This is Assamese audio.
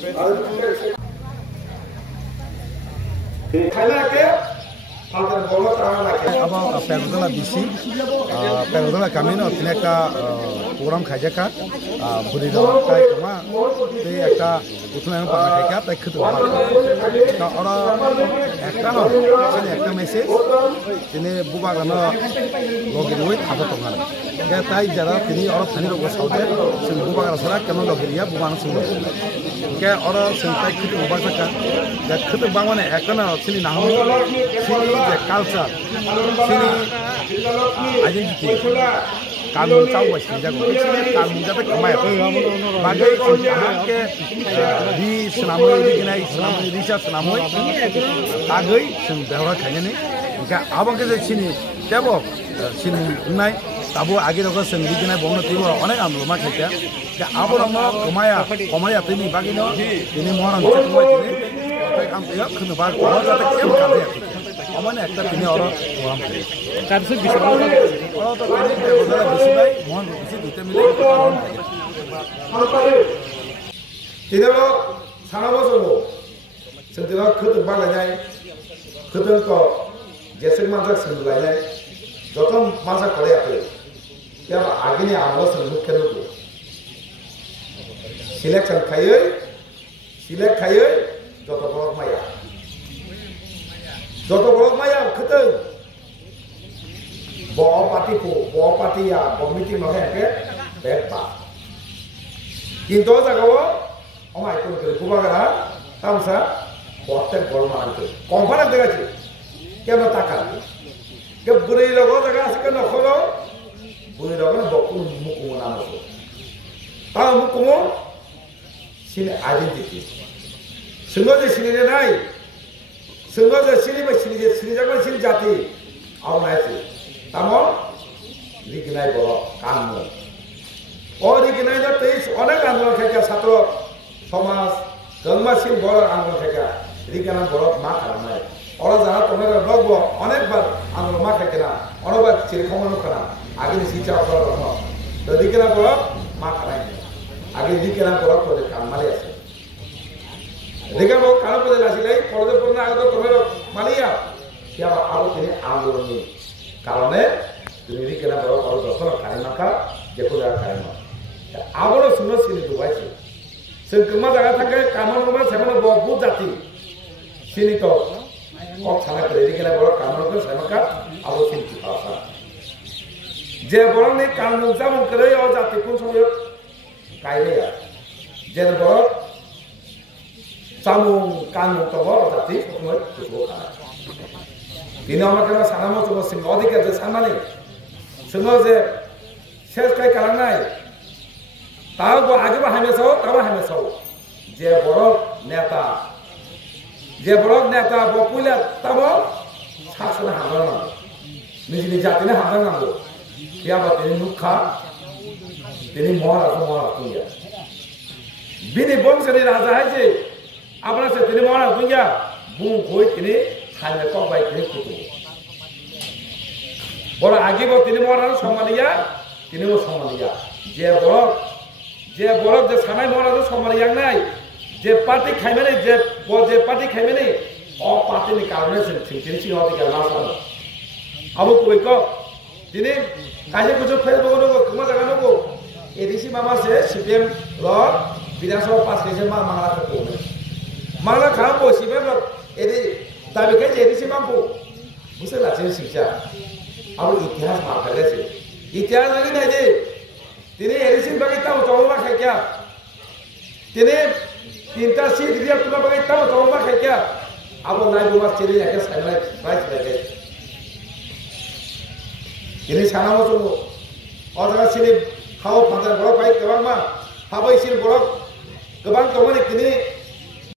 Abo Perdona BC, Perdona Camino, Tineka, program Kajaka, Burido, Kaikama, they aka Utlan Pakaka, they could have a message in a Bubagana login with Abatonga. That I Jara, Tini or Penny was out there, so Bubagara cannot logia, Buman Sulu. Get order some type of Ubaka that could have been an Akana, Sili now, the culture, Sili identity. Kamu tahu wajib jago. Kamu jago kemana? Bagai orang ke di senamoi di kenai senamoi di sana senamoi. Bagai sendiri kaya ni. Jika abang ke sini, jabo sini nai. Tabu agi orang sendiri kenai bangun tiba orang ambil rumah kerja. Jika abang orang kemaya ini bagi no ini orang cuma ini. Kamu ya kena bagi orang jatuh kem kerja. Amane একটা দিনে ওরা প্রোগ্রাম করে তারপর বিশাল ওরা তো দিনে ওরা বেশি ভাই মন বেশি দুটো মিলে প্রোগ্রাম করে দিনেও সারাবো সবো সেদিন খত বালা যায় খত তো যেসে মাঝে সন্দলাই যায় যত মাঝে করে আছে কে আগেনি আমরা সন্দু কেন কো সিলেকশন খাইয়ে যত বড় মায়া যত বড় মায়া খেতে বড় পার্টি মিটিং নহে বেগবা কিন্তু জায়গাও আমায় কোন করে গুবাগারা তামসা প্রত্যেক বড় মানতে কনফারেন্স দেখাচ্ছে কেন টাকা কে বুড়ি লগো জায়গা আছে কেন খলো বুড়ি লগো না বকুন মুকুম নাম আছে তা মুকুম সিনে আইডেন্টিটি সঙ্গে যে সিনে নাই Semua sini jangan sini jati, awak nasi. Tamu, dikenai bolak kamu. Oh dikenai dah teis, orang anggota kerja satu, Thomas, kemasih bolak anggota kerja, dikenai bolak mak ramai. Orang jangan tuh blog bolak, orang ber anggota mak kerja, orang ber ciri kamu kena, agak sih cakap bolak, jadi dikenai bolak mak ramai, agak dikenai bolak pada kamal ya. Jika mau kalau pada nasi lain, kalau dia pernah ada tomat Malaysia, siapa aku ini ambil ni. Kalau ni, ini kena bawa kalau doktor kaya maka, dia pun dah kaya maka. Awalnya semua sini tu baik. Sekema jaga thakai kamar sama bawa bujati. Sini tu, kau sana kerja kena bawa kamar sama kan, awal sini tu apa. Jika orang ni kamar sama kerja awal jati pun semua kaya ya. Jika bawa Samung kanung tawar tapi semua kesukaan. Ini orang kena sana mau cuma singgah di kerja sana ni. Semua je ses kai kalangai. Tahu gua aja bah hame sau. Je borok neta popular tahu saksana hamran. Niji jati ni hamran namu. Dia buat ini mukha, ini mohar punya. Bini bom seni raja aja. Apa sih ini mana punya bung koi ini hanya kau baik ini kutu. Bola agi kau ini mana Somalia, ini mau Somalia. Dia borok je sana mana tu Somalia nai. Je parti kaya mana je parti kaya mana. Oh parti ni kalau ni sini sih orang tinggal masalah. Abu koi kau ini kasih kucuk Facebook tu kau jaga tu. Edisi mama se CPM lor Bidasau pas kerja malah tu. Malah kamu sih memang ini tapi kan jadi sih mampu, bukan lah jadi sih Aku itihas makan sih, itihas lagi nih je. Ini sih bagi tahu coba kerja. Ini tinta sih dia tu bagi tahu coba kerja. Aku naik rumah ciri ya ke sana baik lagi. Ini sana mau tunggu. Orang sini kau pandai berapa baik kebang mah, apa sini berapa kebang kau ni kini